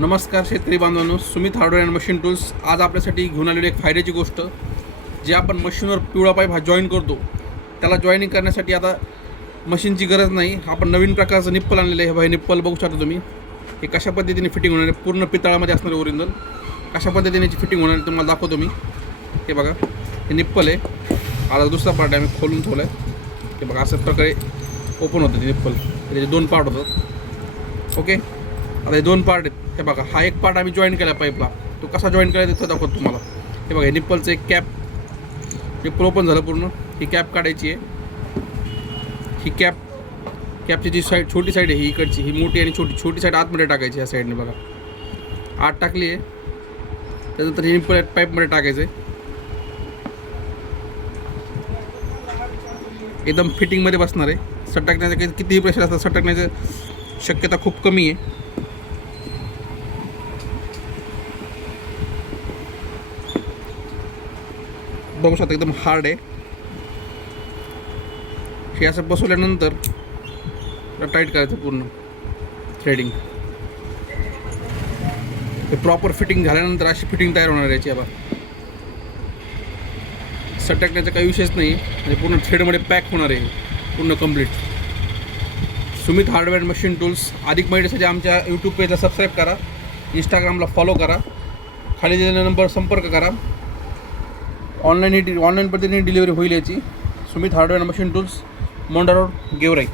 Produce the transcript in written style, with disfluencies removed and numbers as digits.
नमस्कार शेतकरी बांधवांनो, Sumit hardware and machine tools आज आपल्यासाठी घेऊन आलेली एक फायद्याची गोष्ट, जे आपण मशीनवर पिवळा पाईप हा जॉईन करतो त्याला जॉईनिंग करण्यासाठी आता मशीनची गरज नाही. आपण नवीन प्रकारचं निप्पल आणलेलं आहे. हे निप्पल बघू शकता तुम्ही. हे कशा पद्धतीने फिटिंग होणार आहे, पूर्ण पितळामध्ये असणार आहे ओरिजिनल. कशा पद्धतीने याची फिटिंग होणार आहे तुम्हाला दाखवतो मी. हे बघा, हे निप्पल आहे. आता दुसरा पार्ट आहे, आम्ही खोलून ठेवला आहे. हे बघा, अशा प्रकारे ओपन होतं ते निप्पल. त्याचे दोन पार्ट होतात. ओके, आता हे दोन पार्ट आहेत. हे बघा, हा एक पार्ट आम्ही जॉईन केला पाईपला. तो कसा जॉईन करायचा ते दाखवतो तुम्हाला. हे बघा, हे निप्पलचं एक निप्पल ओपन झालं पूर्ण. ही कॅप काढायची आहे. ही कॅपची जी साईड छोटी साईड आहे ही इकडची, ही मोठी आणि छोटी साईड आतमध्ये टाकायची. ह्या साईडने बघा आत टाकली आहे. त्यानंतर ही निप्पल पाईपमध्ये टाकायचं आहे. एकदम फिटिंगमध्ये बसणार आहे. सटकण्याचं कितीही प्रेशर असतं, सटकण्याचं शक्यता खूप कमी आहे. बघू शकता, एकदम हार्ड आहे. हे असं बसवल्यानंतर टाईट करायचं पूर्ण थ्रेडिंग. हे प्रॉपर फिटिंग झाल्यानंतर अशी फिटिंग तयार होणार याची. आता सटकण्याचा काही विषयच नाही. म्हणजे पूर्ण थ्रेडमध्ये पॅक होणार आहे पूर्ण complete. Sumit hardware machine tools. अधिक माहितीसाठी आमच्या यूट्यूब पेजला सबस्क्राईब करा, इंस्टाग्रामला फॉलो करा, खाली दिलेल्या नंबर संपर्क करा. ऑनलाईन पद्धतीने डिलिव्हरी होईल याची. सुमित हार्डवेअर मशीन टूल्स, मोंडा रोड, गेवराई.